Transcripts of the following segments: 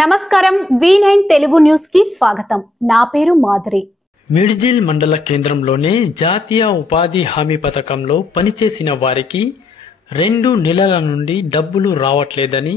నమస్కారం V9 Telugu news కి స్వాగతం. నా పేరు మాధురి. మిడ్జిల్ మండల కేంద్రంలోనే జాతీయ ఉపాధి హామీ పథకంలో పనిచేసిన వారికి 2 నెలల నుండి డబ్బులు రావట్లేదని,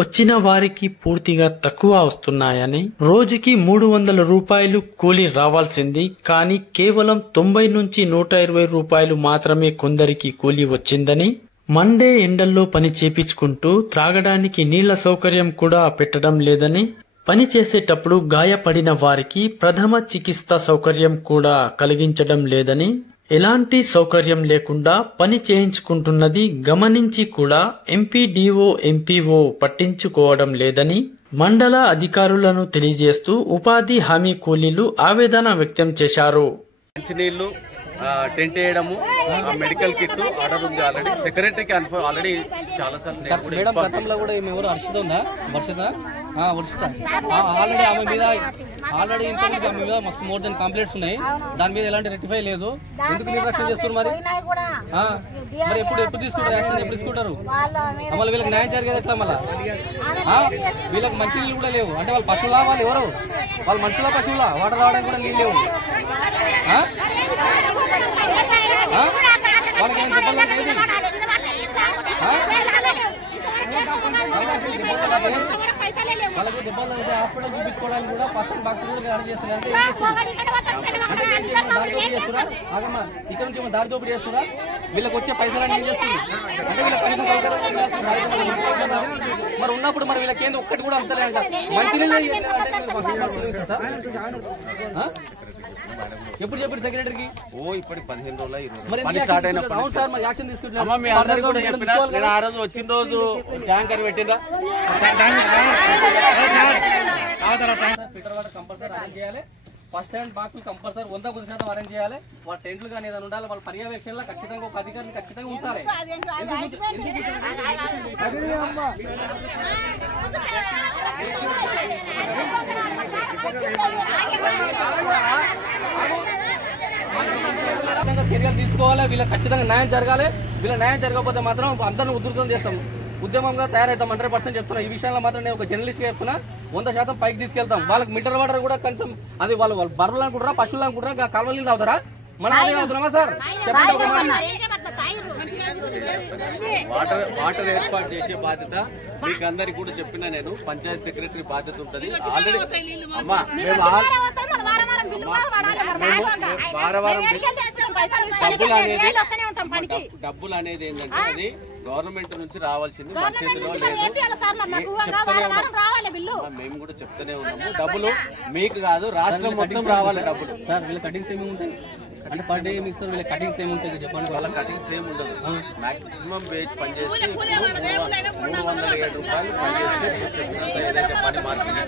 వచ్చిన వారికి పూర్తిగా తక్కువ వస్తున్నాయని, రోజుకి 300 రూపాయలు కూలీ రావాల్సింది కానీ కేవలం 90 నుంచి 120 రూపాయలు మాత్రమే కొందరికి కూలీ వచ్చిందని, మండే ఎండల్లో పని చేపించుకుంటూ త్రాగడానికి నీళ్ల సౌకర్యం కూడా పెట్టడం లేదని, పని చేసేటప్పుడు గాయపడిన వారికి ప్రథమ చికిత్స సౌకర్యం కూడా కలిగించడం లేదని, ఎలాంటి సౌకర్యం లేకుండా పని చేయించుకుంటున్నది గమనించి కూడా ఎంపీడీఓ ఎంపీఓ పట్టించుకోవడం లేదని మండల అధికారులను తెలియజేస్తూ ఉపాధి హామీ కూలీలు ఆవేదన వ్యక్తం చేశారు. టెంట్ వేయడము, మెడికల్ కిట్ ఆర్డర్ ఉంది ఆల్రెడీ. సెక్రటరీకి ఆల్రెడీ చాలా సార్లు గతంలో కూడా ఎవరు వర్షిత ఉందా? వర్షిత ఆల్రెడీ ఆమె మీద ఇంతకుముందు ఆమె మీద మస్తు మోర్ దెన్ కంప్లైంట్స్ ఉన్నాయి. దాని మీద ఎలాంటి రెక్టిఫై లేదు. ఎందుకు నిర్లక్ష్యం చేస్తారు? మరి ఎప్పుడు తీసుకుంటారు యాక్షన్? ఎప్పుడు తీసుకుంటారు? మళ్ళీ వీళ్ళకి న్యాయం జరిగేది ఎట్లా? మళ్ళీ వీళ్ళకి మంచి నీళ్ళు కూడా లేవు. అంటే వాళ్ళు పశువులా? వాళ్ళు ఎవరు? వాళ్ళు మనుషులా పశువులా? వాటర్ రావడానికి కూడా నీళ్ళు లేవు. వాళ్ళకి ఏం దెబ్బలు లేదు. వాళ్ళకి దెబ్బలు అయితే హాస్పిటల్ చూపించుకోవడానికి కూడా ఫస్ట్ బాక్స్ కూడా అరేంజ్ చేస్తున్నారు. ఇక్కడ నుంచి దారి దోపిడీ చేస్తున్నా. వీళ్ళకి వచ్చే పైసలు ఏం చేస్తుంది? అంటే వీళ్ళకి కనీసం సౌకర్యం మరి ఉన్నప్పుడు మరి వీళ్ళకి ఏంది ఒక్కటి కూడా అంతలే అంట. మంచినీళ్ళు ఎప్పుడు చెప్పారు సెక్రటరీకి? ఇప్పటి 15 రోజులు మరి స్టార్ట్ అయినప్పుడు అవును సార్ మరి యాక్షన్ తీసుకుంటున్నాం. ఆ రోజు వచ్చిన రోజు ట్యాంకర్ పెట్టిందా? ఫిల్టర్ వాటర్ కంపల్సరీ అరేంజ్ చేయాలి. First hand box compulsory 100% arrange చేయాలి. వాళ్ళ టెంట్లు కానీ ఏదైనా ఉండాలి. వాళ్ళ పర్యవేక్షణలో ఖచ్చితంగా ఒక అధికారిని ఖచ్చితంగా ఉంచాలి. చర్యలు తీసుకోవాలి. వీళ్ళకి ఖచ్చితంగా న్యాయం జరగాలి. వీళ్ళ న్యాయం జరగకపోతే మాత్రం అందరిని ఉధృతం చేస్తాం. ఉద్యమంగా తయారైతాం. 100% చెప్తున్నా. ఈ విషయంలో మాత్రం నేను ఒక జర్నలిస్ట్ గా చెప్తున్నా. 100% పైకి తీసుకెళ్తాం. వాళ్ళకి మిటర్ వాటర్ కూడా కనీసం అది వాళ్ళు బర్రెలు అనుకుంటారా, పశువులు అనుకుంటారా, కాలువలు నీళ్ళు తాగుతారా? మనం అదే అవుతున్నామా సార్? చెప్పండి. వాటర్ ఏర్పాటు చేసే బాధ్యత మీకు అందరికి కూడా చెప్పినా నేను. పంచాయత్ సెక్రటరీ బాధ్యత ఉంటుంది. ఆల్రెడీ అమ్మా మేము వారం డబ్బులు అనేది ఏంటంటే అది గవర్నమెంట్ నుంచి రావాల్సింది. మన చేతిలో లేదు. మేము కూడా చెప్తూనే ఉన్నాము. డబ్బులు మీకు కాదు, రాష్ట్రం మొత్తం రావాలి డబ్బులు. సార్ వీళ్ళ కటింగ్స్ ఏమి ఉంటాయి? అంటే పర్ డే మీకు సార్ వీళ్ళ కటింగ్స్ ఏమి ఉంటాయి చెప్పండి. వాళ్ళ కటింగ్స్ ఏమి ఉండదు. మాక్సిమం వేజ్ పనిచేస్తే 307 రూపాయలు పనిచేస్తే ఏదైతే పని మార్కెట్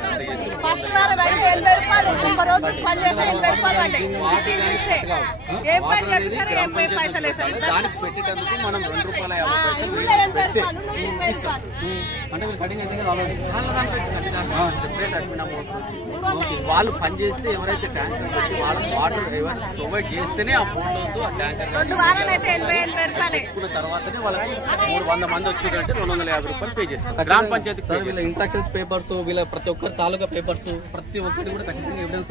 దానికి పెట్టేటందుకు మనం 2 రూపాయల 50 పైసలు అంటే వీళ్ళు కటింగ్ అయితే ఆల్రెడీ సెపరేట్ అడ్మిన్ అమౌంట్ నుంచి వాళ్ళు పనిచేస్తే ఎవరైతే ట్యాంకర్ పెట్టి వాళ్ళకి వాటర్ ఎవరు ప్రొవైడ్ చేస్తేనే ఆ ఫోటోస్ ఆ ట్యాంకర్ ఎక్కువ తర్వాతనే వాళ్ళకి 300 మంది వచ్చేదంటే 250 రూపాయలు పే చేస్తారు. గ్రామ పంచాయతీ వీళ్ళ ఇన్స్ట్రక్షన్స్ పేపర్స్, వీళ్ళ ప్రతి ఒక్కరి తాలూకా పేపర్స్ ప్రతి ఒక్కటి కూడా ఖచ్చితంగా ఎవిడెన్స్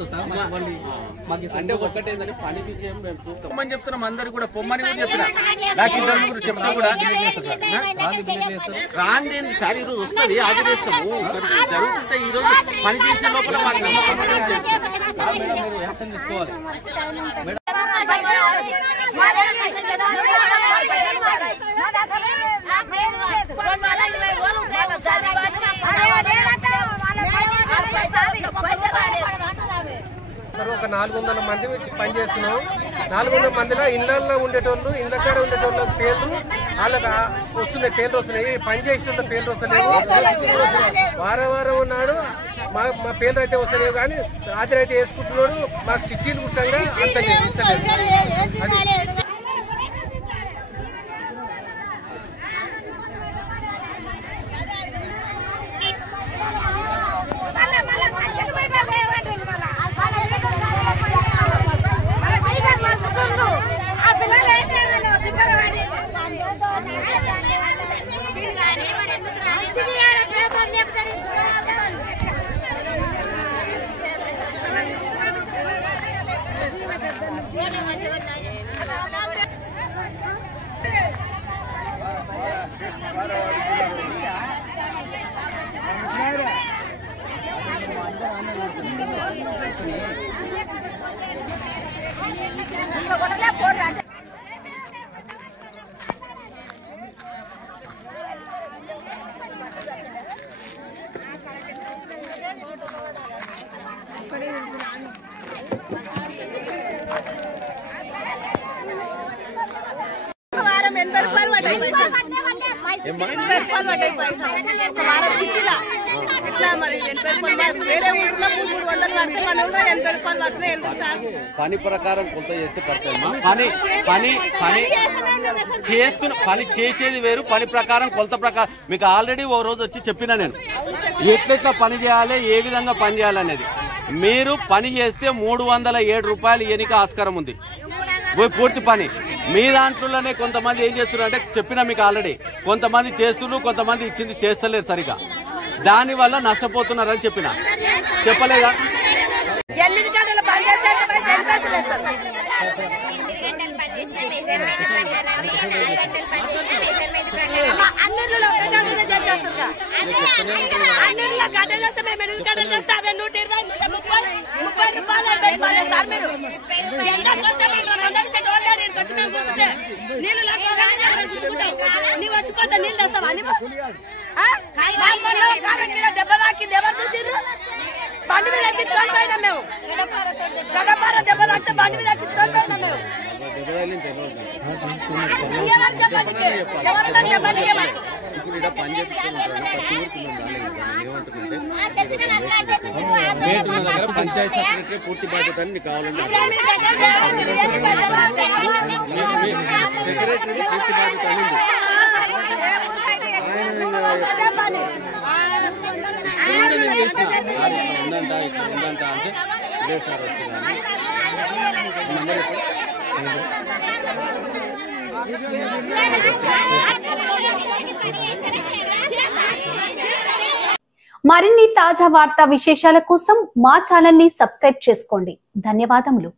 అంటే ఒకటి ఏంటంటే పని విషయం మేము చూస్తామని చెప్తున్నాం. అందరు కూడా పొమ్మని కూడా చెప్తున్నా. నాకు ఇద్దరు ముగ్గురు చెప్తా కూడా రాంది సార్ ఈరోజు వస్తుంది అది చేస్తాము జరుగుతుంటే ఈ రోజు పని చేసే లోపల మీరు యాక్షన్ తీసుకోవాలి. ఒక 400 మంది వచ్చి పనిచేస్తున్నాం. 400 మందిలో ఇళ్లలో ఉండేటోళ్ళు, ఇళ్ల కాడ ఉండేటోళ్ళ పేర్లు వాళ్ళకి వస్తున్నాయి. పేర్లు వస్తున్నాయి. పని చేసిన పేర్లు వస్తున్నాయి. వారం ఉన్నాడు మా పేర్లు అయితే వస్తలేవు కానీ రాత్రి అయితే వేసుకుంటున్నాడు. మాకు సిటీలు గుట్టంగా అంత ఇస్తలేదు. పేపర్ పని ప్రకారం కొలత చేస్తే పని పని పని చేస్తున్న పని చేసేది వేరు, పని ప్రకారం కొలత ప్రకారం. మీకు ఆల్రెడీ ఓ రోజు వచ్చి చెప్పినా నేను ఎట్లెట్లా పని చేయాలి, ఏ విధంగా పని చేయాలనేది. మీరు పని చేస్తే 307 రూపాయలు ఇయనికి ఆస్కారం ఉంది పూర్తి పని. మీ దాంట్లోనే కొంతమంది ఏం చేస్తున్నారు అంటే చెప్పినా మీకు ఆల్రెడీ, కొంతమంది చేస్తున్నారు, కొంతమంది ఇచ్చింది చేస్తలేరు సరిగా, దానివల్ల నష్టపోతున్నారని చెప్పిన చెప్పలేదా? వచ్చిపోతా నీళ్ళు తెస్తావా దెబ్బ తాకింది ఎవరు చూసిండ్రు? బండి మీద ఎక్కించుకొని పోయినా మేము, గడపార దెబ్బ తాకితే బండి మీద ఎక్కించుకొని పోయినా మేము. ఇంకెవరు చెప్పండి, ఎవరు చెప్పండి. ఇప్పుడు ఇక్కడ పని చేస్తున్న దగ్గర పంచాయతీ సెక్రటరీ పూర్తి బాధ్యత అని మీకు కావాలంటే సెక్రటరీ పూర్తి బాధ్యత అనేది ఉందంట ఇక్కడ ఉందంట అంటే ఇదే సార్ వచ్చిందని మరిన్ని తాజా వార్తా విశేషాల కోసం మా ఛానల్ ని సబ్స్క్రైబ్ చేసుకోండి. ధన్యవాదములు.